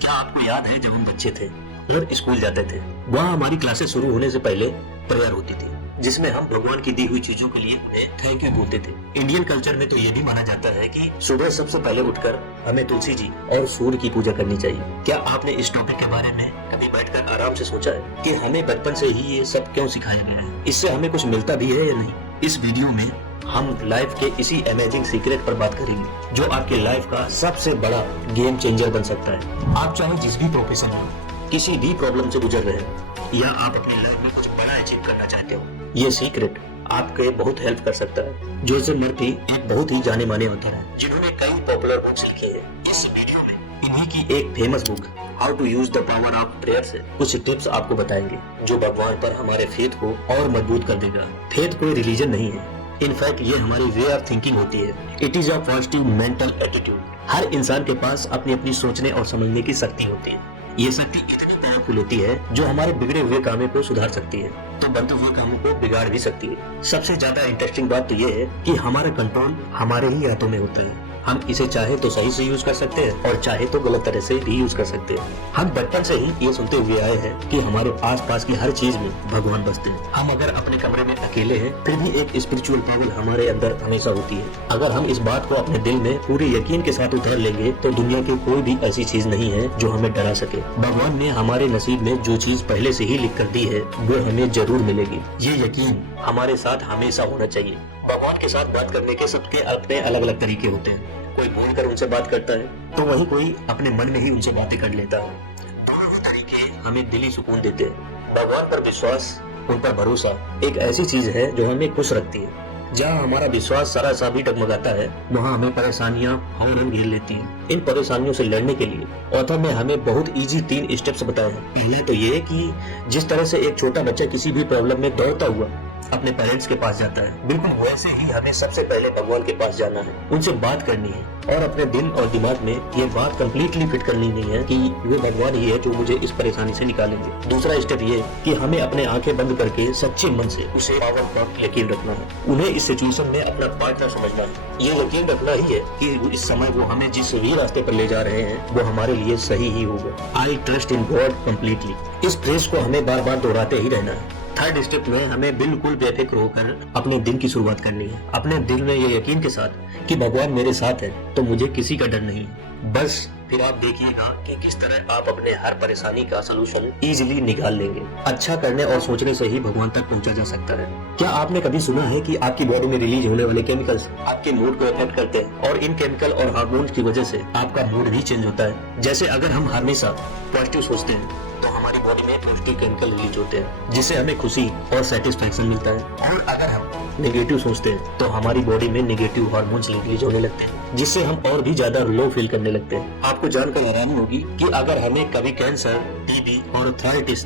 क्या आपको याद है जब हम बच्चे थे और स्कूल जाते थे, वहाँ हमारी क्लासेस शुरू होने से पहले प्रेयर होती थी जिसमें हम भगवान की दी हुई चीजों के लिए उन्हें थैंक यू बोलते थे। इंडियन कल्चर में तो ये भी माना जाता है कि सुबह सबसे पहले उठकर हमें तुलसी जी और सूर्य की पूजा करनी चाहिए। क्या आपने इस टॉपिक के बारे में कभी बैठकर आराम से सोचा है कि हमें बचपन से ही ये सब क्यों सिखाया गया है? इससे हमें कुछ मिलता भी है या नहीं? इस वीडियो में हम लाइफ के इसी अमेजिंग सीक्रेट पर बात करेंगे जो आपके लाइफ का सबसे बड़ा गेम चेंजर बन सकता है। आप चाहे जिस भी प्रोफेशन में, किसी भी प्रॉब्लम से गुजर रहे हैं या आप अपनी लाइफ में कुछ बड़ा अचीव करना चाहते हो, ये सीक्रेट आपके बहुत हेल्प कर सकता है। जोसेफ मर्फी एक बहुत ही जाने माने ऑथर है जिन्होंने कई पॉपुलर बुक्स लिखे हैं। इस वीडियो में इन्हीं की एक famous book how to use the power of prayer से कुछ टिप्स आपको बताएंगे जो भगवान पर हमारे फेथ को और मजबूत कर देगा। फेथ कोई रिलीजन नहीं है, इनफैक्ट ये हमारी वे ऑफ थिंकिंग होती है। It is a positive mental attitude. हर इंसान के पास अपनी अपनी सोचने और समझने की शक्ति होती है। ये शक्ति इतनी पावरफुल होती है जो हमारे बिगड़े हुए कामों को सुधार सकती है तो बनते हुए कामों को बिगाड़ भी सकती है। सबसे ज्यादा इंटरेस्टिंग बात तो ये है कि हमारा कंट्रोल हमारे ही हाथों में होता है। हम इसे चाहे तो सही से यूज कर सकते हैं और चाहे तो गलत तरह से भी यूज कर सकते हैं। हम बचपन से ही ये सुनते हुए आए हैं कि हमारे आस पास की हर चीज में भगवान बसते हैं। हम अगर अपने कमरे में अकेले हैं फिर भी एक स्पिरिचुअल पावर हमारे अंदर हमेशा होती है। अगर हम इस बात को अपने दिल में पूरे यकीन के साथ उतार लेंगे तो दुनिया की कोई भी ऐसी चीज नहीं है जो हमें डरा सके। भगवान ने हमारे नसीब में जो चीज पहले से ही लिख कर दी है वो हमें जरूर मिलेगी। ये यकीन हमारे साथ हमेशा होना चाहिए। भगवान के साथ बात करने के सबके अपने अलग अलग तरीके होते हैं। कोई बोलकर उनसे बात करता है तो वहीं कोई अपने मन में ही उनसे बातें कर लेता है। दोनों तरीके हमें दिली सुकून देते हैं। भगवान पर विश्वास, उन पर भरोसा एक ऐसी चीज है जो हमें खुश रखती है। जहाँ हमारा विश्वास जरा सा भी डगमगाता है वहाँ हमें परेशानियाँ फौरन घेर लेती हैं। इन परेशानियों से लड़ने के लिए ऑथर ने हमें बहुत इजी 3 स्टेप्स बताए हैं। पहला तो ये कि जिस तरह से एक छोटा बच्चा किसी भी प्रॉब्लम में दौड़ता हुआ अपने पेरेंट्स के पास जाता है, बिल्कुल वैसे ही हमें सबसे पहले भगवान के पास जाना है, उनसे बात करनी है और अपने दिल और दिमाग में ये बात कम्प्लीटली फिट करनी नहीं है कि वे भगवान ही है जो मुझे इस परेशानी से निकालेंगे। दूसरा स्टेप ये कि हमें अपने आंखें बंद करके सच्चे मन से उसे पावर पर यकीन रखना है। उन्हें इस सिचुएशन में अपना पार्टनर समझना है। ये यकीन रखना ही है कि इस समय वो हमें जिस भी रास्ते पर ले जा रहे हैं वो हमारे लिए सही ही होगा। I trust in God completely. इस फ्रेज को हमें बार बार दोहराते ही रहना है। थर्ड स्टेप में हमें बिल्कुल बेफिक्र होकर अपने दिन की शुरुआत करनी है। अपने दिल में ये यकीन के साथ कि भगवान मेरे साथ है तो मुझे किसी का डर नहीं है। बस फिर आप देखिएगा कि किस तरह आप अपने हर परेशानी का सलूशन इजीली निकाल लेंगे। अच्छा करने और सोचने से ही भगवान तक पहुंचा जा सकता है। क्या आपने कभी सुना है कि आपकी बॉडी में रिलीज होने वाले केमिकल्स आपके मूड को इफेक्ट करते हैं और इन केमिकल और हार्मोन्स की वजह से आपका मूड भी चेंज होता है? जैसे अगर हम हमेशा पॉजिटिव सोचते हैं तो हमारी बॉडी में पॉजिटिव केमिकल रिलीज होते हैं जिससे हमें खुशी और सेटिस्फेक्शन मिलता है, और अगर हम नेगेटिव सोचते हैं तो हमारी बॉडी में नेगेटिव हार्मोन्स रिलीज होने लगते हैं जिससे हम और भी ज्यादा लो फील करने लगते हैं। आपको जानकर हैरानी होगी कि अगर हमें कभी कैंसर, टीबी और आर्थराइटिस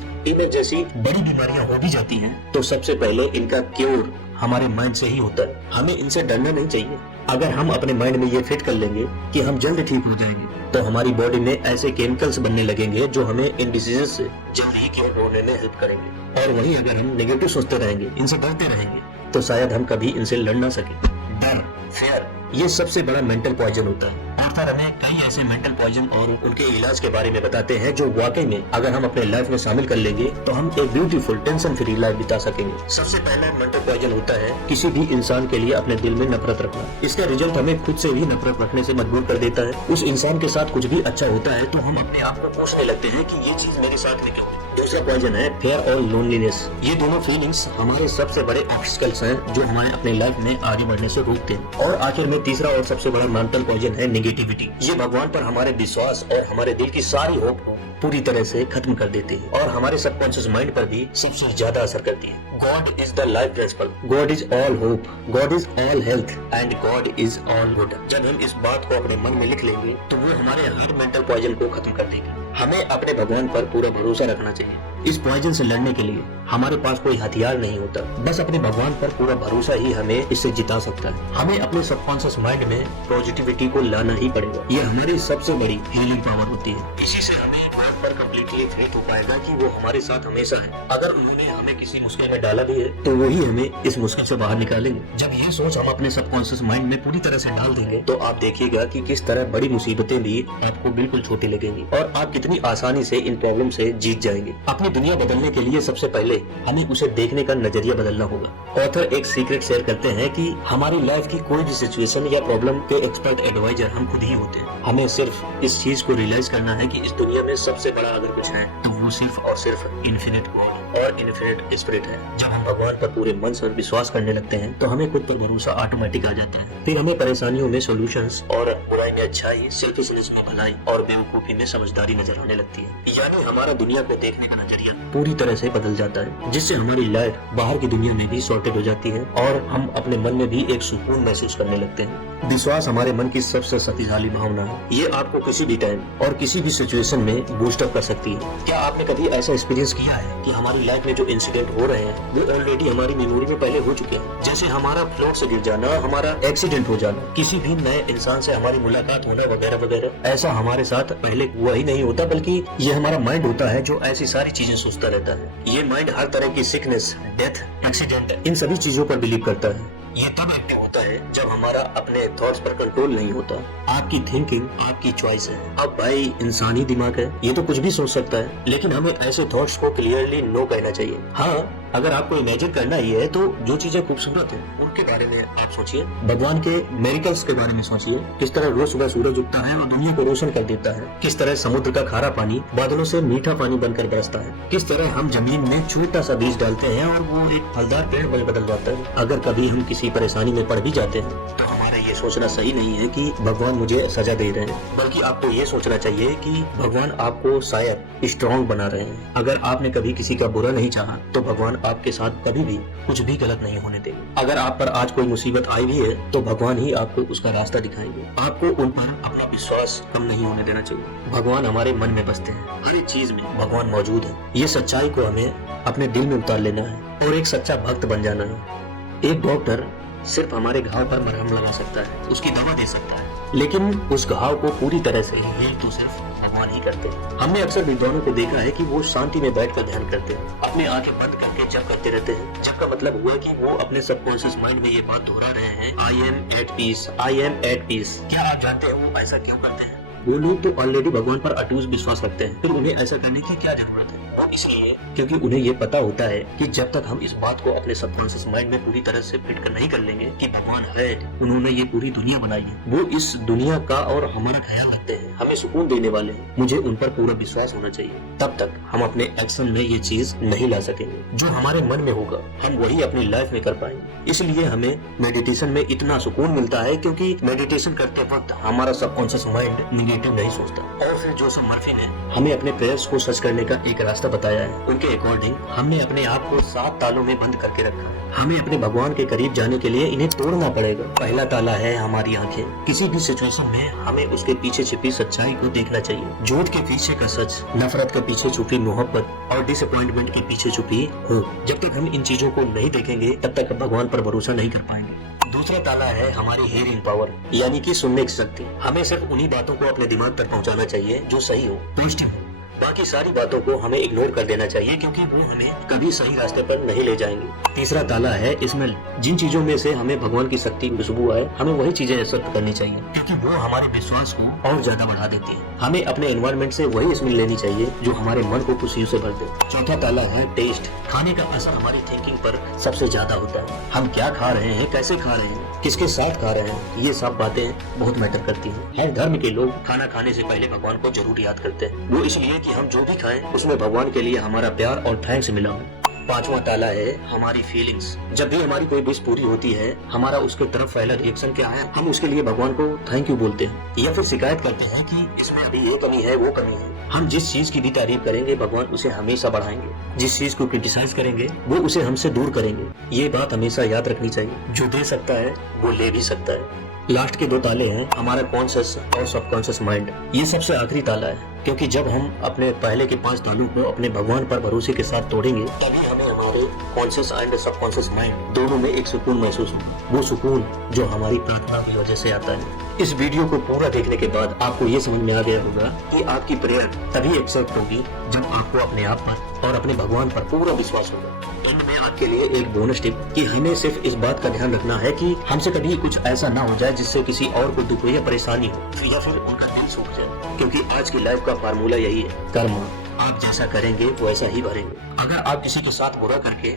जैसी बड़ी बीमारियां हो भी जाती हैं तो सबसे पहले इनका क्योर हमारे माइंड से ही होता है। हमें इनसे डरना नहीं चाहिए। अगर हम अपने माइंड में ये फिट कर लेंगे कि हम जल्द ठीक हो जाएंगे तो हमारी बॉडी में ऐसे केमिकल्स बनने लगेंगे जो हमें इन डिसीजेस से जल्द ही क्योर होने में हेल्प करेंगे। और वहीं अगर हम नेगेटिव सोचते रहेंगे, इनसे डरते रहेंगे तो शायद हम कभी इनसे लड़ ना सके। डर, फेयर, ये सबसे बड़ा मेंटल पॉइजन होता है। ऑथर हमें कई ऐसे मेंटल पॉइजन और उनके इलाज के बारे में बताते हैं जो वाकई में अगर हम अपने लाइफ में शामिल कर लेंगे तो हम एक ब्यूटीफुल टेंशन फ्री लाइफ बिता सकेंगे। सबसे पहला मेंटल पॉइजन होता है किसी भी इंसान के लिए अपने दिल में नफरत रखना। इसका रिजल्ट हमें खुद से भी नफरत रखने से मजबूर कर देता है। उस इंसान के साथ कुछ भी अच्छा होता है तो हम अपने आप को पूछने लगते हैं कि ये चीज मेरे साथ में क्यों। दूसरा पॉइजन है फेयर और लोनलीनेस। ये दोनों फीलिंग्स हमारे सबसे बड़े ऑब्स्टिकल्स हैं जो हमें अपने लाइफ में आगे बढ़ने से रोकते हैं। और आखिर में तीसरा और सबसे बड़ा मेंटल पॉइजन है नेगेटिविटी। ये भगवान पर हमारे विश्वास और हमारे दिल की सारी होप पूरी तरह से खत्म कर देती है और हमारे सबकॉन्शियस माइंड पर भी सबसे ज्यादा असर करती है। God is the life principal, God is all hope, God is all health and God is all good. जब हम इस बात को अपने मन में लिख लेंगे तो वो हमारे हर मेंटल पॉइजन को खत्म कर देगी। हमें अपने भगवान पर पूरा भरोसा रखना चाहिए। इस पॉइजन से लड़ने के लिए हमारे पास कोई हथियार नहीं होता, बस अपने भगवान पर पूरा भरोसा ही हमें इससे जिता सकता है। हमें अपने सबकॉन्शियस माइंड में पॉजिटिविटी को लाना ही पड़ेगा। ये हमारी सबसे बड़ी हीलिंग पावर होती है। इसी से हमें भगवान पर कम्प्लीटली फिट हो पाएगा कि वो हमारे साथ हमेशा है। अगर उन्होंने हमें किसी मुश्किल में डाला भी है तो वही हमें इस मुश्किल से बाहर निकालेंगे। जब ये सोच हम अपने सबकॉन्शियस माइंड में पूरी तरह से डाल देंगे तो आप देखिएगा कि किस तरह बड़ी मुसीबतें भी आपको बिल्कुल छोटी लगेंगी और आप कितनी आसानी से इन प्रॉब्लम से जीत जाएंगे। अपनी दुनिया बदलने के लिए सबसे पहले हमें उसे देखने का नजरिया बदलना होगा। ऑथर एक सीक्रेट शेयर करते हैं कि हमारी लाइफ की कोई भी सिचुएशन या प्रॉब्लम के एक्सपर्ट एडवाइजर हम खुद ही होते हैं। हमें सिर्फ इस चीज को रियलाइज करना है कि इस दुनिया में सबसे बड़ा अगर कुछ है तो वो सिर्फ और सिर्फ इन्फिनिट गॉड और इन्फिनिट स्पिरिट है। जब हम भगवान पर पूरे मन से विश्वास करने लगते हैं तो हमें खुद पर भरोसा ऑटोमेटिक आ जाता है। फिर हमें परेशानियों में सॉल्यूशंस और बुराई में अच्छाई, सेल्फिशनेस में भलाई और बेवकूफी में समझदारी नजर आने लगती है। यानी हमारा दुनिया को देखने का नजरिया पूरी तरह से बदल जाता है, जिससे हमारी लाइफ बाहर की दुनिया में भी सॉर्टेड हो जाती है और हम अपने मन में भी एक सुकून महसूस करने लगते हैं। विश्वास हमारे मन की सबसे शक्तिशाली भावना है। ये आपको किसी भी टाइम और किसी भी सिचुएशन में बूस्ट अप कर सकती है। क्या आपने कभी ऐसा एक्सपीरियंस किया है कि हमारी लाइफ में जो इंसिडेंट हो रहे हैं वो ऑलरेडी हमारी मेमोरी में पहले हो चुके हैं? जैसे हमारा फ्लोर से गिर जाना, हमारा एक्सीडेंट हो जाना, किसी भी नए इंसान से हमारी मुलाकात होना वगैरह वगैरह। ऐसा हमारे साथ पहले हुआ ही नहीं होता, बल्कि ये हमारा माइंड होता है जो ऐसी सारी चीजें सोचता रहता है। ये माइंड हर तरह की सिकनेस, डेथ, एक्सीडेंट, इन सभी चीजों पर बिलीव करता है। ये तब एक्टिव होता है जब हमारा अपने थॉट्स पर कंट्रोल नहीं होता। आपकी थिंकिंग आपकी चॉइस है। अब भाई इंसानी दिमाग है, ये तो कुछ भी सोच सकता है, लेकिन हमें ऐसे थॉट्स को क्लियरली नो कहना चाहिए। हाँ, अगर आपको इमेजिन करना ही है तो जो चीजें खूबसूरत है उनके बारे में आप सोचिए। भगवान के मेरिकल्स के बारे में सोचिए। किस तरह रोज सुबह सूरज उगता है और दुनिया को रोशन कर देता है। किस तरह समुद्र का खारा पानी बादलों से मीठा पानी बनकर बरसता है। किस तरह हम जमीन में छोटा सा बीज डालते हैं और वो एक फलदार पेड़ में बदल जाता है। अगर कभी हम किसी परेशानी में पड़ भी जाते हैं तो हमारा ये सोचना सही नहीं है कि भगवान मुझे सजा दे रहे हैं, बल्कि आपको ये सोचना चाहिए कि भगवान आपको शायद स्ट्रॉन्ग बना रहे हैं। अगर आपने कभी किसी का बुरा नहीं चाहा तो भगवान आपके साथ कभी भी कुछ भी गलत नहीं होने देंगे। अगर आप पर आज कोई मुसीबत आई भी है तो भगवान ही आपको उसका रास्ता दिखाएंगे। आपको उन पर अपना विश्वास कम नहीं होने देना चाहिए। भगवान हमारे मन में बसते हैं, हर एक चीज में भगवान मौजूद है। ये सच्चाई को हमें अपने दिल में उतार लेना है और एक सच्चा भक्त बन जाना है। एक डॉक्टर सिर्फ हमारे घाव पर मरहम लगा सकता है, उसकी दवा दे सकता है, लेकिन उस घाव को पूरी तरह से हील तो सिर्फ भगवान ही करते हैं। हमने अक्सर विद्वानों को देखा है कि वो शांति में बैठकर ध्यान करते हैं, अपनी आंखें बंद करके जप करते रहते हैं। जप का मतलब हुआ कि वो अपने सबकॉन्शियस माइंड में ये बात दोहरा रहे हैं, I am at peace, I am at peace. क्या आप जानते हैं वो ऐसा क्यों करते हैं? वो लोग तो ऑलरेडी भगवान पर अटूट विश्वास रखते हैं, फिर उन्हें ऐसा करने की क्या जरूरत है? वो इसलिए क्योंकि उन्हें ये पता होता है कि जब तक हम इस बात को अपने सबकॉन्शियस माइंड में पूरी तरह से फिट कर नहीं कर लेंगे कि भगवान है, उन्होंने ये पूरी दुनिया बनाई है, वो इस दुनिया का और हमारा ख्याल रखते हैं, हमें सुकून देने वाले हैं, मुझे उन पर पूरा विश्वास होना चाहिए, तब तक हम अपने एक्शन में ये चीज नहीं ला सकेंगे। जो हमारे मन में होगा हम वही अपनी लाइफ में कर पाएंगे। इसलिए हमें मेडिटेशन में इतना सुकून मिलता है क्योंकि मेडिटेशन करते वक्त हमारा सबकॉन्शियस माइंड नेगेटिव नहीं सोचता। और फिर जोसेफ मर्फी ने हमें अपने प्रेयर्स को सच करने का एक रास्ता बताया है। उनके अकॉर्डिंग हमने अपने आप को 7 तालों में बंद करके रखा है। हमें अपने भगवान के करीब जाने के लिए इन्हें तोड़ना पड़ेगा। पहला ताला है हमारी आंखें। किसी भी सिचुएशन में हमें उसके पीछे छिपी सच्चाई को देखना चाहिए। झूठ के पीछे का सच, नफरत के पीछे छुपी मोहब्बत और डिसअपॉइंटमेंट के पीछे छुपी होप। जब तक हम इन चीजों को नहीं देखेंगे तब तक भगवान पर भरोसा नहीं कर पाएंगे। दूसरा ताला है हमारी हियरिंग पावर, यानी कि सुनने की शक्ति। हमें सिर्फ उन्हीं बातों को अपने दिमाग तक पहुंचाना चाहिए जो सही हो, पॉजिटिव हो। बाकी सारी बातों को हमें इग्नोर कर देना चाहिए क्योंकि वो हमें कभी सही रास्ते पर नहीं ले जाएंगे। तीसरा ताला है स्मेल। जिन चीजों में से हमें भगवान की शक्ति खुशबू आए, हमें वही चीजें एक्सेप्ट करनी चाहिए क्योंकि वो हमारे विश्वास को और ज्यादा बढ़ा देती है। हमें अपने एनवायरनमेंट से वही स्मेल लेनी चाहिए जो हमारे मन को खुशियों से भर दे। चौथा ताला है टेस्ट। खाने का असर हमारी थिंकिंग पर सबसे ज्यादा होता है। हम क्या खा रहे हैं, कैसे खा रहे हैं, किसके साथ खा रहे हैं, ये सब बातें बहुत मैटर करती हैं। हर धर्म के लोग खाना खाने से पहले भगवान को जरूर याद करते हैं। वो इसलिए कि हम जो भी खाएं उसमें भगवान के लिए हमारा प्यार और थैंक्स मिला हो। पांचवा ताला है हमारी फीलिंग्स। जब भी हमारी कोई विश पूरी होती है, हमारा उसके तरफ पहला रिएक्शन क्या है? हम उसके लिए भगवान को थैंक यू बोलते हैं या फिर शिकायत करते हैं कि इसमें अभी ये कमी है, वो कमी है। हम जिस चीज की भी तारीफ करेंगे भगवान उसे हमेशा बढ़ाएंगे, जिस चीज को क्रिटिसाइज करेंगे वो उसे हमसे दूर करेंगे। ये बात हमेशा याद रखनी चाहिए। जो दे सकता है वो ले भी सकता है। लास्ट के 2 ताले हैं हमारा कॉन्शियस और सबकॉन्शियस माइंड। ये सबसे आखिरी ताला है क्योंकि जब हम अपने पहले के 5 तालों को अपने भगवान पर भरोसे के साथ तोड़ेंगे तभी हमें हमारे कॉन्शियस एंड सबकॉन्शियस माइंड दोनों में एक सुकून महसूस होगा। वो सुकून जो हमारी प्रार्थना की वजह से आता है। इस वीडियो को पूरा देखने के बाद आपको ये समझ में आ गया होगा कि आपकी प्रेयर तभी एक्सेप्ट होगी जब आपको अपने आप पर और अपने भगवान पर पूरा विश्वास होगा। एंड में आपके लिए एक बोनस टिप कि हमें सिर्फ इस बात का ध्यान रखना है कि हमसे कभी कुछ ऐसा ना हो जाए जिससे किसी और को दुख हो या परेशानी हो या फिर उनका दिल सूख जाए, क्योंकि आज की लाइफ का फार्मूला यही है, कर्म। आप जैसा करेंगे वैसा ही भरेंगे। अगर आप किसी के साथ बुरा करके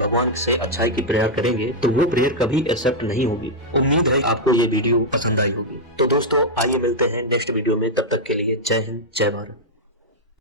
भगवान से अच्छाई की प्रेयर करेंगे तो वो प्रेयर कभी एक्सेप्ट नहीं होगी। उम्मीद है आपको ये वीडियो पसंद आई होगी। तो दोस्तों आइए मिलते हैं नेक्स्ट वीडियो में, तब तक के लिए जय हिंद जय भारत।